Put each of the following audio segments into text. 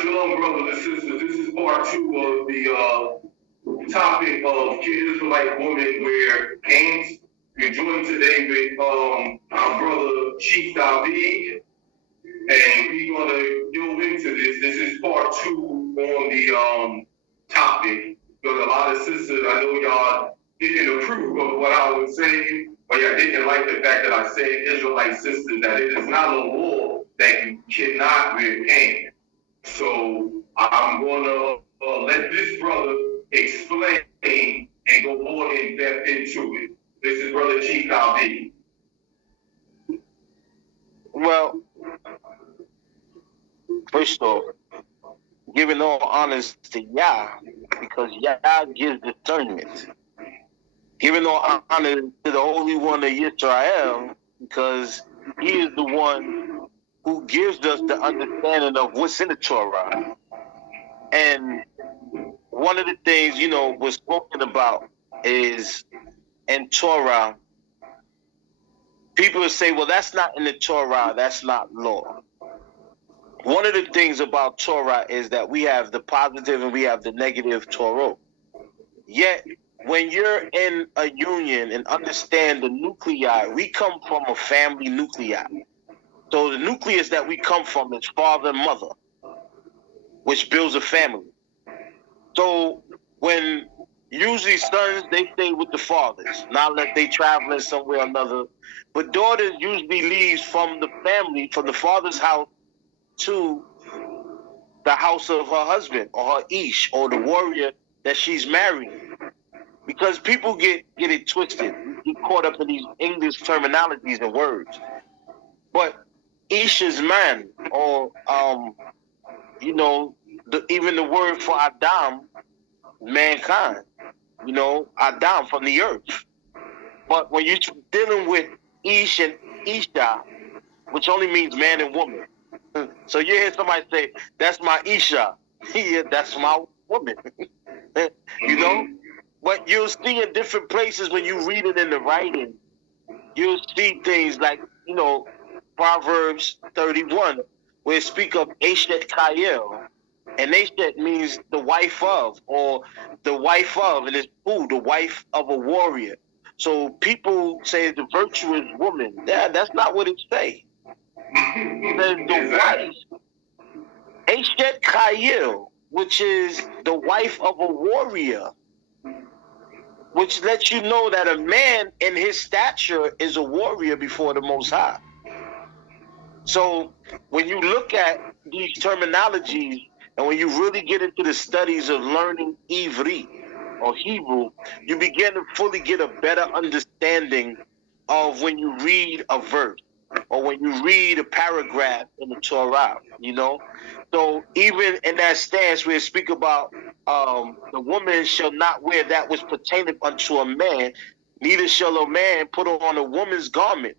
Shalom, brothers and sisters. This is part two of the topic of can Israelite women wear pants. We're joined today with our brother Chief David, and we're gonna go into this. This is part two on the topic. Because a lot of sisters, I know y'all didn't approve of what I was saying, but y'all didn't like the fact that I said Israelite sisters, that it is not a law that you cannot wear pants. So I'm going to let this brother explain and go more in depth into it. This is Brother Chief David. Well, first off, giving all honors to Yah, because Yah gives discernment. Giving all honor to the Holy One of Israel, because he is the one who gives us the understanding of what's in the Torah. And one of the things, was spoken about is in Torah, people will say, well, that's not in the Torah, that's not law. One of the things about Torah is that we have the positive and we have the negative Torah. Yet, when you're in a union and understand the nuclei, we come from a family nuclei. So the nucleus that we come from is father and mother, which builds a family. So when usually sons, they stay with the fathers, not unless they traveling somewhere or another. But daughters usually leaves from the family, from the father's house to the house of her husband or her ish or the warrior that she's marrying. Because people get it twisted, get caught up in these English terminologies and words. But ish is man, or even the word for Adam, mankind. Adam from the earth. But when you're dealing with ish and isha, which only means man and woman. So you hear somebody say, "That's my isha." Yeah, that's my woman. But you'll see in different places when you read it in the writing, you'll see things like, Proverbs 31, where it speaks of Eshet Kayel. And Eshet means the wife of, or the wife of, and it's who? The wife of a warrior. So people say it's a virtuous woman. Yeah, that's not what it says. It says the wife, Eshet Kayel, which is the wife of a warrior, which lets you know that a man in his stature is a warrior before the Most High. So when you look at these terminologies, and when you really get into the studies of learning Ivri or Hebrew, you begin to fully get a better understanding of when you read a verse or when you read a paragraph in the Torah, So even in that stance where it speak about the woman shall not wear that which pertaineth unto a man, neither shall a man put on a woman's garment.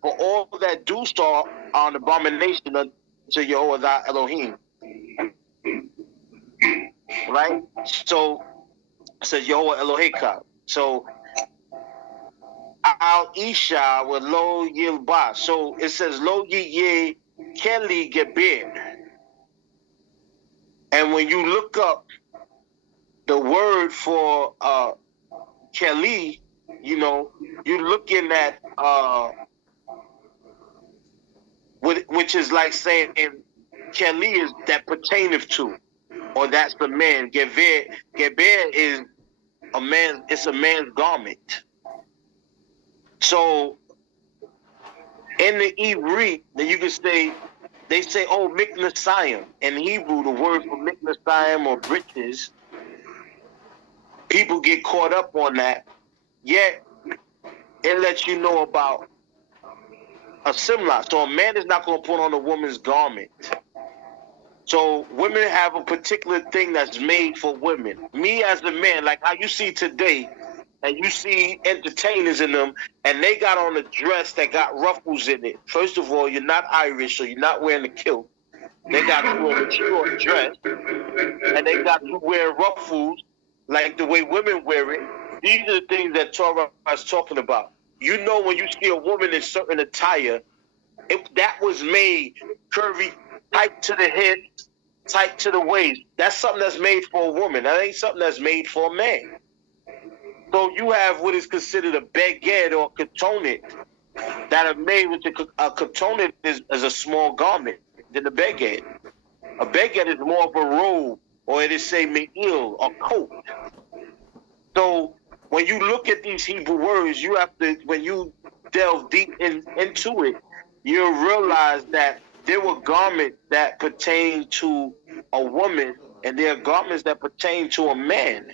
For all that do so are an abomination unto Yehovah thy Elohim. Right? So it says Yehovah Eloheka. So Al Isha with Lo Yilba. So it says Lo Ye Kelly Geber. And when you look up the word for Kelly, you're looking at which is like saying Kelly is that pertaineth to, or that's the man. Geber is a man. It's a man's garment. So in the Hebrew, that you can say, they say, oh, miknasayim. In Hebrew, the word for miknasayim or breeches, people get caught up on that. Yet it lets you know about a similar. So a man is not going to put on a woman's garment. So women have a particular thing that's made for women. Me as a man, like how you see today, and you see entertainers in them, and they got on a dress that got ruffles in it. First of all, you're not Irish, so you're not wearing a kilt. They got you on a short dress, and they got you wearing ruffles like the way women wear it. These are the things that Torah is talking about. When you see a woman in certain attire, that was made curvy, tight to the head, tight to the waist. That's something that's made for a woman. That ain't something that's made for a man. So you have what is considered a beged or ketonet that are made with a ketonet is a small garment than a beged. A beged is more of a robe, or it is say me'il, a coat. So when you look at these Hebrew words, you have to, when you delve deep into it, you'll realize that there were garments that pertain to a woman, and there are garments that pertain to a man.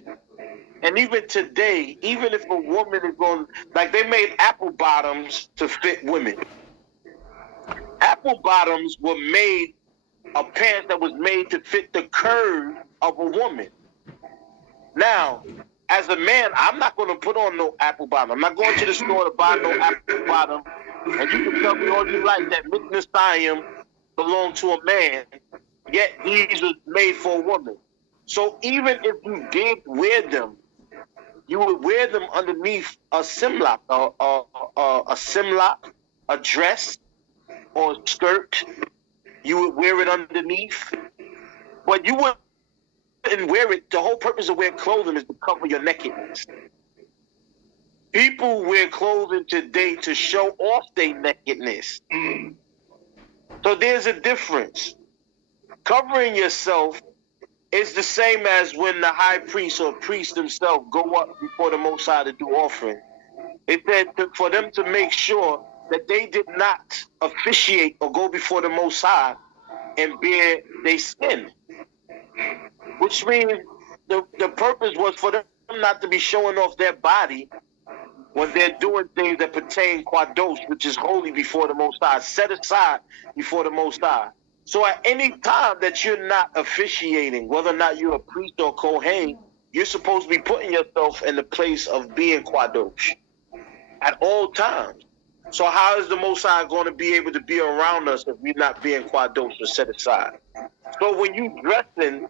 And even today, even if a woman is going, like they made apple bottoms to fit women. Apple bottoms were made, a pants that was made to fit the curve of a woman. Now, as a man, I'm not going to put on no apple bottom. I'm not going to the store to buy no apple bottom. And you can tell me all you like that miknasayim belong to a man, yet these are made for a woman. So even if you did wear them, you would wear them underneath a simlak, a dress or a skirt. You would wear it underneath, but you wouldn't wear it. The whole purpose of wearing clothing is to cover your nakedness. People wear clothing today to show off their nakedness. So there's a difference. Covering yourself is the same as when the high priest or priest himself go up before the Most High to do offering. It said for them to make sure that they did not officiate or go before the Most High and bear their skin. Which means the purpose was for them not to be showing off their body when they're doing things that pertain kwadosh, which is holy before the Most High, set aside before the Most High. So at any time that you're not officiating, whether or not you're a priest or kohen, you're supposed to be putting yourself in the place of being kwadosh at all times. So how is the Most High going to be able to be around us if we're not being kwadosh or set aside? So when you dressing,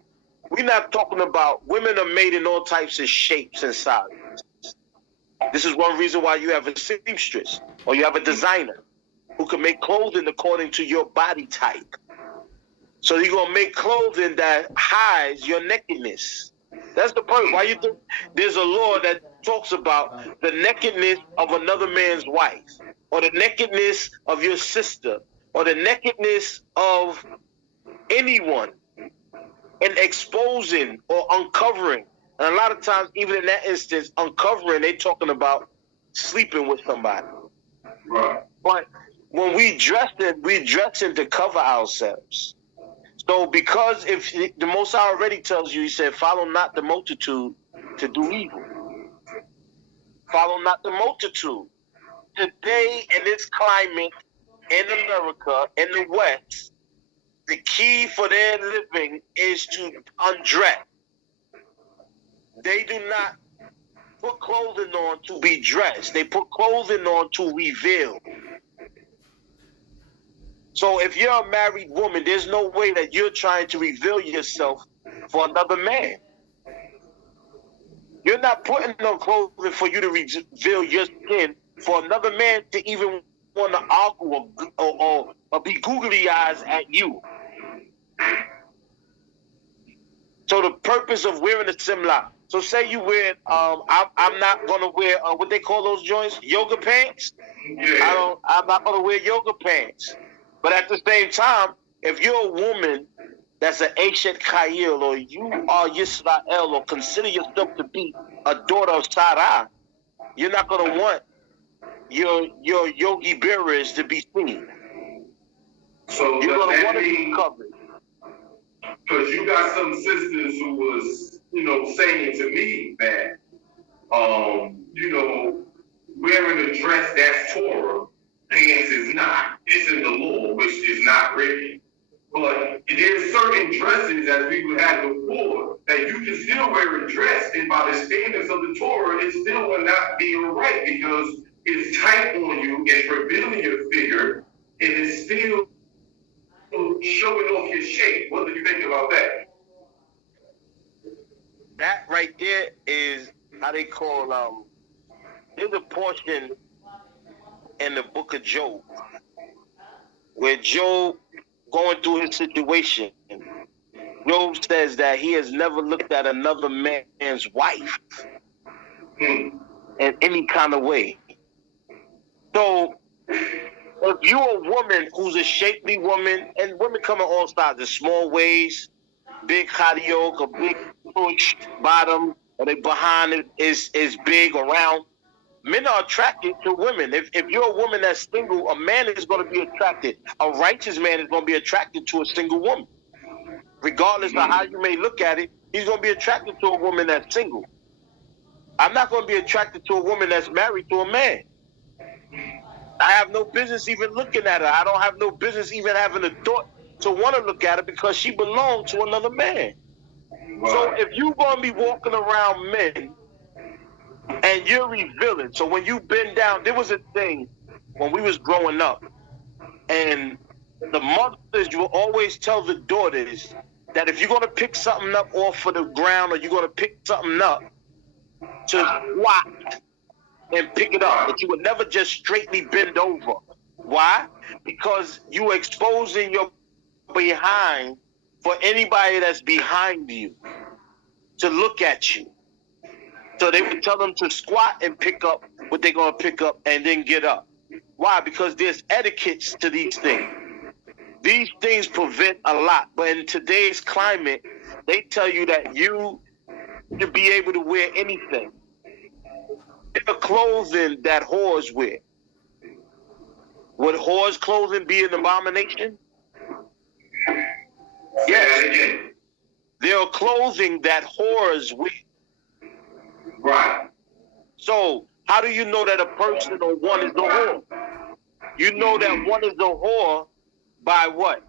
we're not talking about, women are made in all types of shapes and sizes. This is one reason why you have a seamstress or you have a designer who can make clothing according to your body type. So you're going to make clothing that hides your nakedness. That's the point. Why you think there's a law that talks about the nakedness of another man's wife, or the nakedness of your sister, or the nakedness of anyone, and exposing or uncovering. And a lot of times, even in that instance, uncovering, they're talking about sleeping with somebody. Right. But when we're dressing to cover ourselves. So because if the Most High already tells you, he said, follow not the multitude to do evil. Follow not the multitude. today in this climate in America, in the West, the key for their living is to undress. They do not put clothing on to be dressed. They put clothing on to reveal. So if you're a married woman, there's no way that you're trying to reveal yourself for another man. You're not putting on clothing for you to reveal your skin for another man to even want to argue or be googly eyes at you. So the purpose of wearing a simla. So say you wear, I'm not gonna wear what they call those joints, yoga pants. Yeah. I'm not gonna wear yoga pants. But at the same time, if you're a woman that's an Eshet Kayil, or you are Yisrael, or consider yourself to be a daughter of Sarah, you're not gonna want your yogi bearers to be seen. So You're does gonna that want to be mean, covered. because you got some sisters who was, saying to me that, wearing a dress that's Torah, pants is not. It's in the law, which is not written. But there's certain dresses, as we would have before, that you can still wear a dress, and by the standards of the Torah, it still will not be right because it's tight on you, it's revealing your figure, and it's still showing off your shape. What do you think about that? That right there is how they call there's a portion in the book of Job where Job, going through his situation, Job says that he has never looked at another man's wife in any kind of way. So if you're a woman who's a shapely woman, and women come in all sizes, small waist, big cardio, a big push bottom, or they behind it is big or round. Men are attracted to women. If you're a woman that's single, a man is going to be attracted. A righteous man is going to be attracted to a single woman. Regardless of how you may look at it, he's going to be attracted to a woman that's single. I'm not going to be attracted to a woman that's married to a man. I have no business even looking at her. I don't have no business even having a thought to want to look at her because she belongs to another man. Wow. So if you're going to be walking around men and you're revealing, so when you bend down, there was a thing when we was growing up, and the mothers will always tell the daughters that if you're going to pick something up off of the ground or you're going to pick something up, to squat and pick it up, but you would never just straightly bend over. Why? Because you are exposing your behind for anybody that's behind you to look at you. So they would tell them to squat and pick up what they're going to pick up and then get up. Why? Because there's etiquettes to these things. These things prevent a lot. But in today's climate, they tell you that you should be able to wear anything. The clothing that whores wear. Would whores' clothing be an abomination? Yes. There are clothing that whores wear. Right. So, how do you know that a person or one is a whore? You know that one is a whore by what?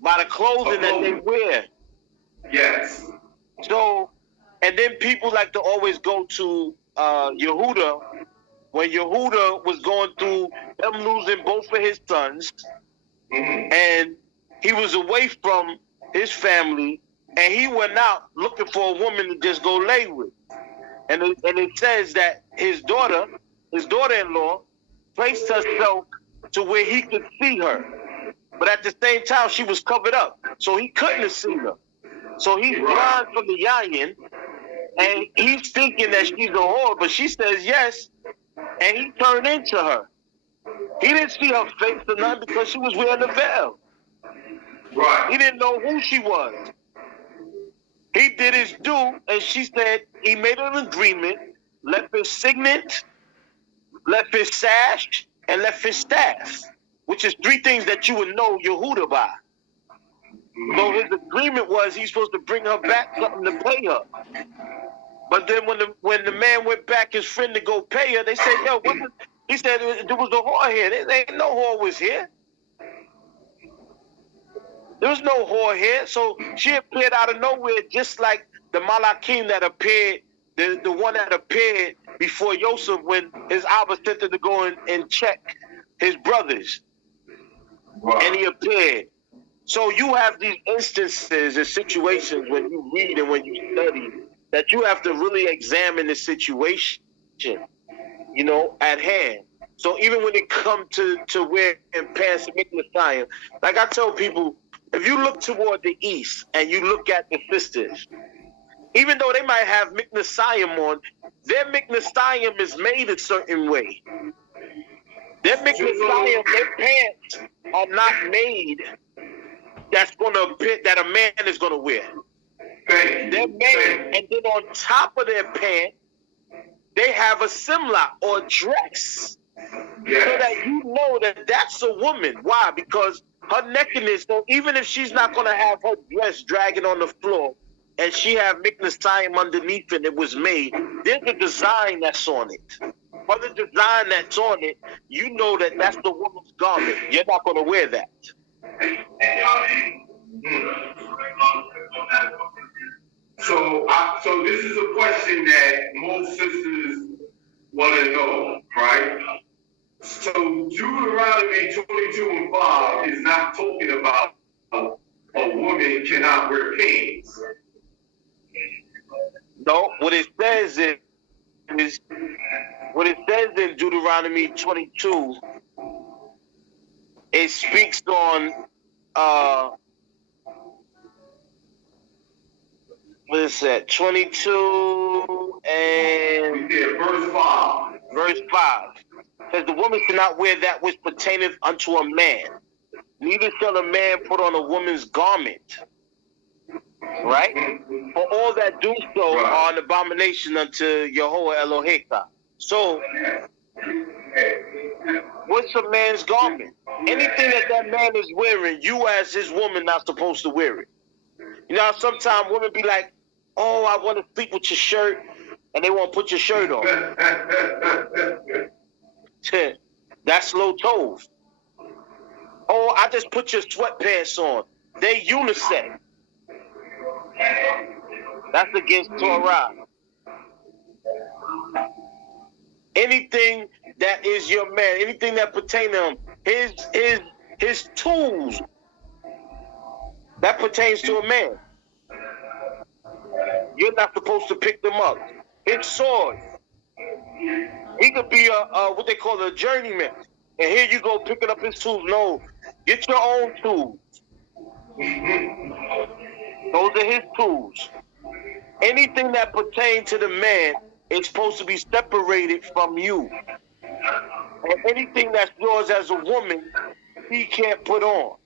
By the clothing that they wear. Yes. So, and then people like to always go to Yehuda, when Yehuda was going through them losing both of his sons, and he was away from his family, and he went out looking for a woman to just go lay with. And it says that his daughter-in-law, placed herself to where he could see her. But at the same time, she was covered up, so he couldn't have seen her. So he's blind from the yayin, and he's thinking that she's a whore, but she says yes, and he turned into her. He didn't see her face or nothing because she was wearing a veil. Right. He didn't know who she was. He did his due, and she said he made an agreement, left his signet, left his sash, and left his staff, which is three things that you would know Yehuda by. So his agreement was he's supposed to bring her back something to pay her. But then when the man went back, his friend, to go pay her, they said, yo, He said there was a whore here. There ain't no whore was here. There was no whore here. So she appeared out of nowhere, just like the Malakim that appeared, the one that appeared before Yosef when his Abba sent him to go and check his brothers. Wow. And he appeared. So you have these instances and situations when you read and when you study that you have to really examine the situation, you know, at hand. So even when it comes to wearing pants and making a sign, like I tell people, if you look toward the east and you look at the sisters, even though they might have miknasayim on, their miknasayim is made a certain way. Their miknasayim, their pants are not made that a man is gonna wear. They're made, and then on top of their pants, they have a simla or dress, yes, so that you know that that's a woman. Why? Because her nakedness. So even if she's not gonna have her dress dragging on the floor, and she have miknasayim underneath it, it was made. There's a design that's on it. For the design that's on it, you know that that's the woman's garment. You're not gonna wear that. So this is a question that most sisters want to know, right? So Deuteronomy 22:5 is not talking about a woman cannot wear pants. No, what it says is what it says in Deuteronomy 22. It speaks on what is that? 22 and verse 5. Verse 5 says the woman should not wear that which pertaineth unto a man, neither shall a man put on a woman's garment. Right? For all that do so are an abomination unto Yehovah Eloheka. So, what's a man's garment? Anything that man is wearing, you as his woman not supposed to wear it. You know, sometimes women be like, oh, I want to sleep with your shirt, and they won't put your shirt on. That's low toes. Oh, I just put your sweatpants on. They unisex. That's against Torah. Anything that is your man, anything that pertains to him, his tools, that pertains to a man. You're not supposed to pick them up. His sword. He could be a what they call a journeyman. And here you go picking up his tools. No, get your own tools. Those are his tools. Anything that pertains to the man is supposed to be separated from you. And anything that's yours as a woman, he can't put on.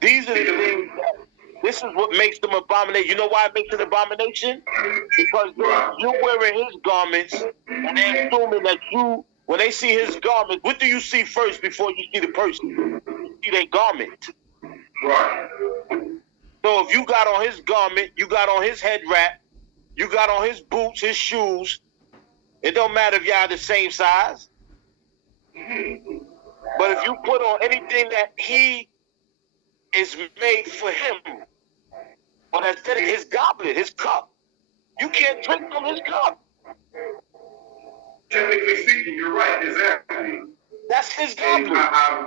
These are the things that, this is what makes them abomination. You know why it makes an abomination? Because you're wearing his garments, and they're assuming that you, when they see his garments, what do you see first before you see the person? You see their garment. Right. So if you got on his garment, you got on his head wrap, you got on his boots, his shoes, it don't matter if y'all the same size. But if you put on anything that he is made for him, or that's his goblet, his cup, you can't drink from his cup. Technically speaking, you're right, exactly. That's his goblet. I've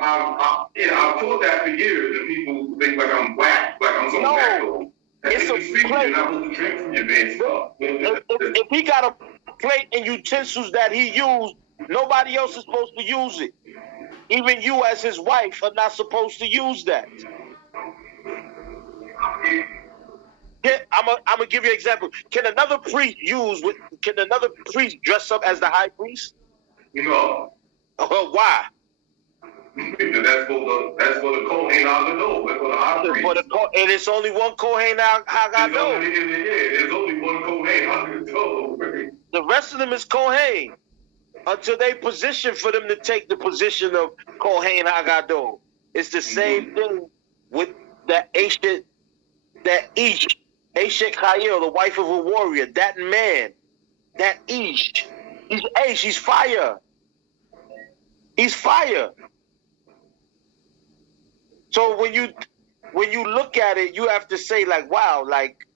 taught that for years, and people think like I'm whack, like I'm some wacko. It's a plate. You're not supposed to drink from your man's stuff. If he got a plate and utensils that he used, nobody else is supposed to use it. Even you as his wife are not supposed to use that. I'm gonna give you an example. Can another priest dress up as the high priest? No. Why? Because that's for the Kohen Haggadol. That's for the high priest. And it's only one Kohen Haggadol. There's only one Kohen Haggadol. The rest of them is Kohen until they position for them to take the position of Kohen Haggadol. It's the same thing with that Eshet Chayil, the wife of a warrior. That man, that Ish, She's fire. He's fire. So when you look at it, you have to say like, wow, like,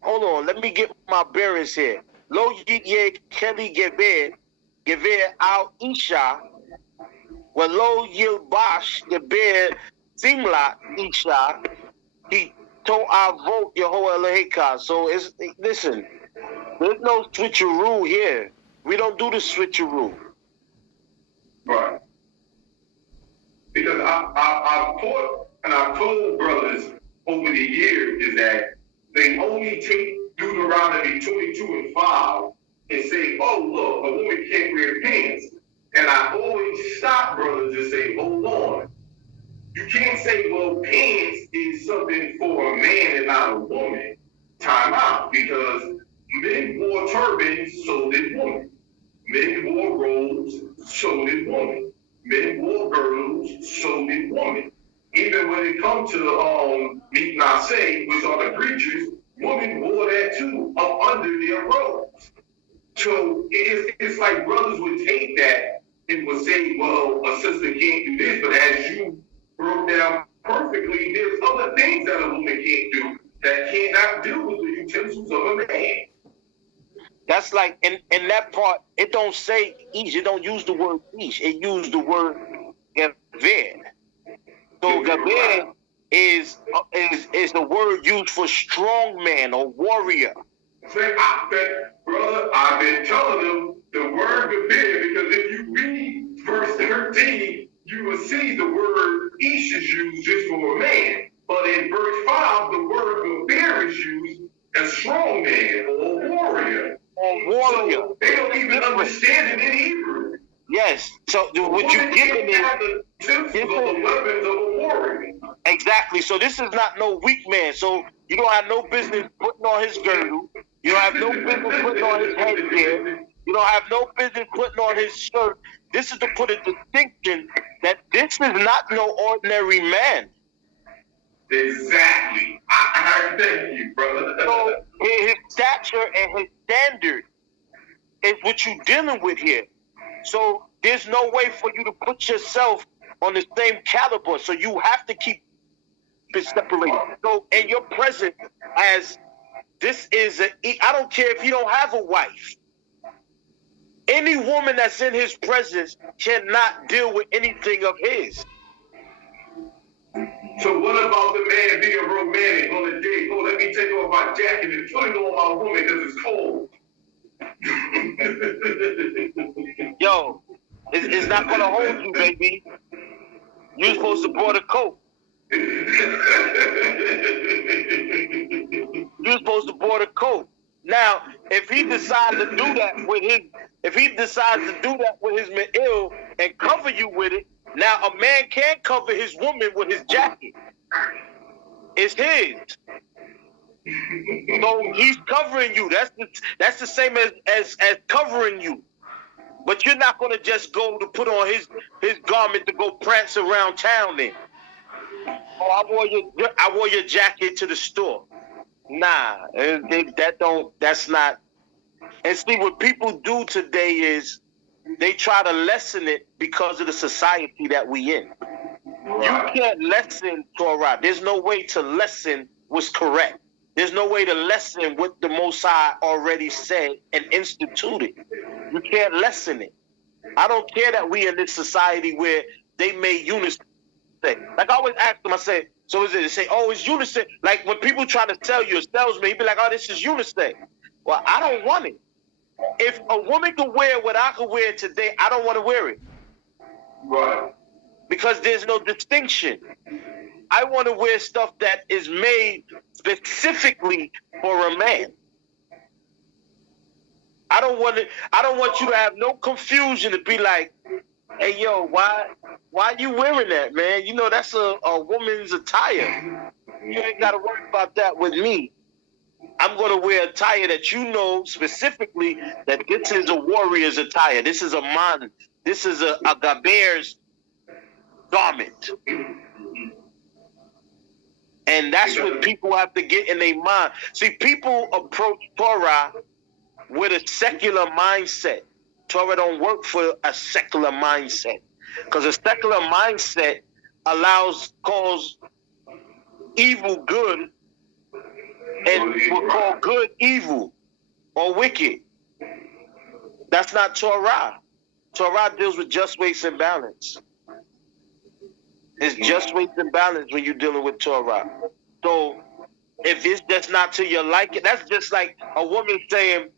hold on, let me get my bearings here. Lo ye Kelly gever al isha, well lo yilbash geber simla isha, he to avot Yehovah Eloheka. So listen, there's no switcheroo here. We don't do the switcheroo. Right. Because I've taught and I've told brothers over the years is that they only take Deuteronomy 22:5 and say, oh, look, a woman can't wear pants. And I always stop brothers and say, hold on. You can't say, well, pants is something for a man and not a woman. Time out. Because men wore turbans, so did women. Men wore robes, so did women. Men wore girdles, so did women. Even when it comes to meet nase, which are the preachers, women wore that too, up under their robes. So it's like brothers would take that and would say, well, a sister can't do this, but as you broke down perfectly, there's other things that a woman can't do that cannot do with the utensils of a man. That's like in that part, it don't say ish. It don't use the word ish. It used the word gaver. So gaver is the word used for strong man or warrior. Brother, I've been telling them the word gaver because if you read verse 13, you will see the word ish is used just for a man. But in verse 5, the word gaver is used as strong man or warrior. Warrior. So they don't even understand it in Hebrew. Yes. So what you giving is the weapons of a warrior. Exactly. So this is not no weak man. So you don't have no business putting on his girdle. You don't have no business putting on his headgear. You don't have no business putting on his shirt. This is to put a distinction that this is not no ordinary man. Exactly. I thank you, brother. So his stature and his standard is what you're dealing with here. So there's no way for you to put yourself on the same caliber. So you have to keep it separated. So in your presence, as this is I don't care if you don't have a wife. Any woman that's in his presence cannot deal with anything of his. So what about the man being romantic on a date? Oh, let me take off my jacket and put it on my woman because it's cold. Yo, it's not going to hold you, baby. You're supposed to brought a coat. You're supposed to brought a coat. Now, if he decides to do that with his me'il and cover you with it, now a man can cover his woman with his jacket. It's his. So he's covering you. That's the same as covering you. But you're not gonna just go to put on his garment to go prance around town then. Oh, I wore your jacket to the store. Nah, that's not. And see, what people do today is they try to lessen it because of the society that we in. You can't lessen Torah. There's no way to lessen what's correct. There's no way to lessen what the Most High already said and instituted. You can't lessen it. I don't care that we in this society where they made unison. Like I always ask them, I say, so is it? They say, oh, it's unison. Like when people try to tell you, a salesman, he'd be like, oh, this is unison. Well, I don't want it. If a woman can wear what I can wear today, I don't want to wear it. Right. Because there's no distinction. I want to wear stuff that is made specifically for a man. I don't want you to have no confusion to be like, hey yo, why you wearing that, man? You know that's a woman's attire. You ain't gotta worry about that with me. I'm gonna wear attire that you know specifically that this is a warrior's attire. This is a man. This is a gaber's garment. And that's what people have to get in their mind. See, people approach Torah with a secular mindset. Torah don't work for a secular mindset, because a secular mindset calls evil good and will call good evil or wicked. That's not Torah. Torah deals with just, weights, and balance. It's just, weights, and balance when you're dealing with Torah. So if it's just not to your liking, that's just like a woman saying,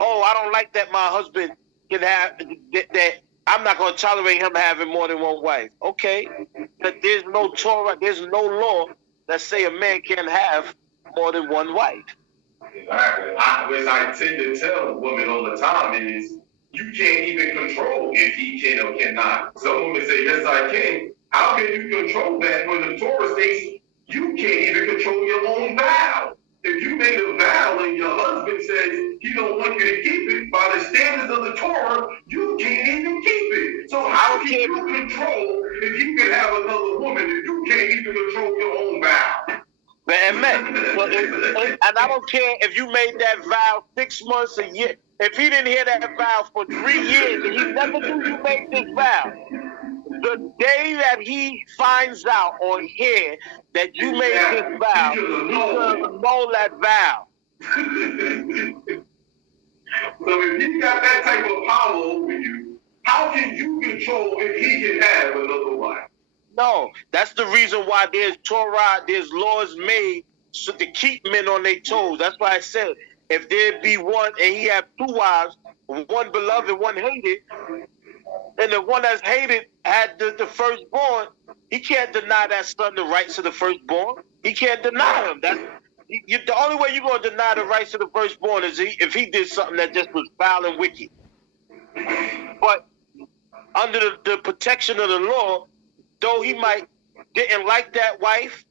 oh, I don't like that my husband can have, that I'm not going to tolerate him having more than one wife. Okay, but there's no Torah, there's no law that say a man can't have more than one wife. Exactly. What I tend to tell women all the time is, you can't even control if he can or cannot. Some women say, yes, I can. How can you control that when the Torah states you can't even control your own vow? If you made a vow and your husband says he don't want you to keep it, by the standards of the Torah, you can't even keep it. So how can you control if you can have another woman if you can't even control your own vow? And I don't care if you made that vow 6 months, a year. If he didn't hear that vow for 3 years and he never knew you made this vow, the day that he finds out or hear that you made this vow, he's going to annul that vow. So if he got that type of power over you, how can you control if he can have another wife? No, that's the reason why there's Torah, there's laws made to keep men on their toes. That's why I said, if there be one and he have 2 wives, one beloved, one hated, and the one that's hated had the firstborn, he can't deny that son the rights of the firstborn. He can't deny him. The only way you're going to deny the rights of the firstborn is if he did something that just was foul and wicked. But under the protection of the law, though he didn't like that wife,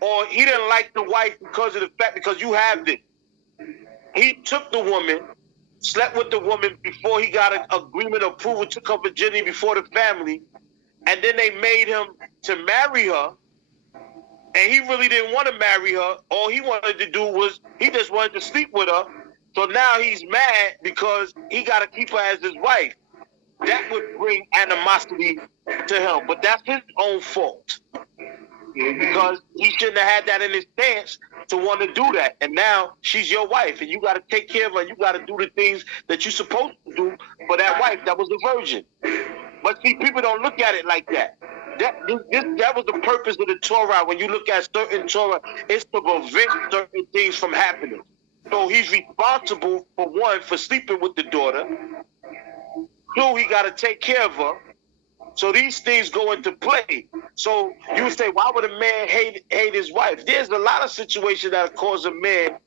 or he didn't like the wife because you have this. He took the woman, slept with the woman before he got an agreement approval, took her virginity before the family, and then they made him to marry her, and he really didn't want to marry her. All he wanted to do was, he just wanted to sleep with her. So now he's mad because he got to keep her as his wife. That would bring animosity to him, but that's his own fault. Because he shouldn't have had that in his stance to want to do that. And now she's your wife, and you got to take care of her, and you got to do the things that you're supposed to do for that wife that was a virgin. But see, people don't look at it like that. That was the purpose of the Torah. When you look at certain Torah, it's to prevent certain things from happening. So he's responsible, for one, for sleeping with the daughter. 2, he got to take care of her. So these things go into play. So you would say, why would a man hate his wife? There's a lot of situations that cause a man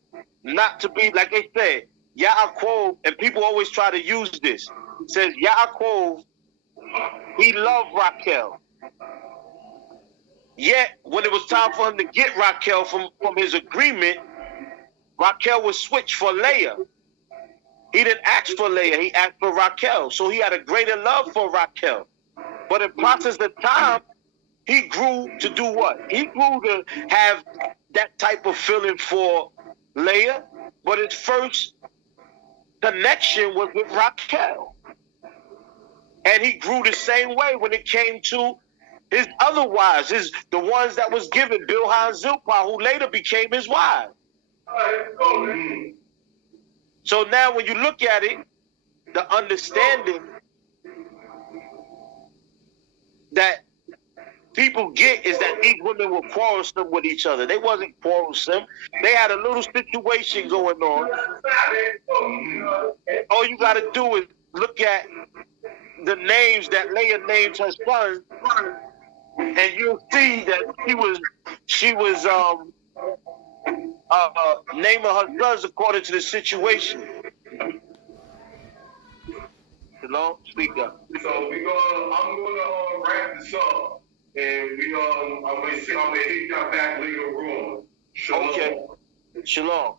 not to be, like they said, Yaakov, and people always try to use this. It says Yaakov, he loved Raquel. Yet, when it was time for him to get Raquel from his agreement, Raquel was switched for Leah. He didn't ask for Leah, he asked for Raquel. So he had a greater love for Raquel. But in process of time, he grew to do what? He grew to have that type of feeling for Leah, but his first connection was with Raquel. And he grew the same way when it came to his other wives, the ones that was given, Bilhah and Zilpah, who later became his wives. So now when you look at it, the understanding that people get is that these women were quarrelsome with each other. They wasn't quarrelsome. They had a little situation going on. All you got to do is look at the names that Leah named her son, and you'll see that she was naming her sons according to the situation. Hello, speak up. So I'm gonna wrap this up, and I'm gonna hit y'all back later on. Shalom. Okay. Shalom.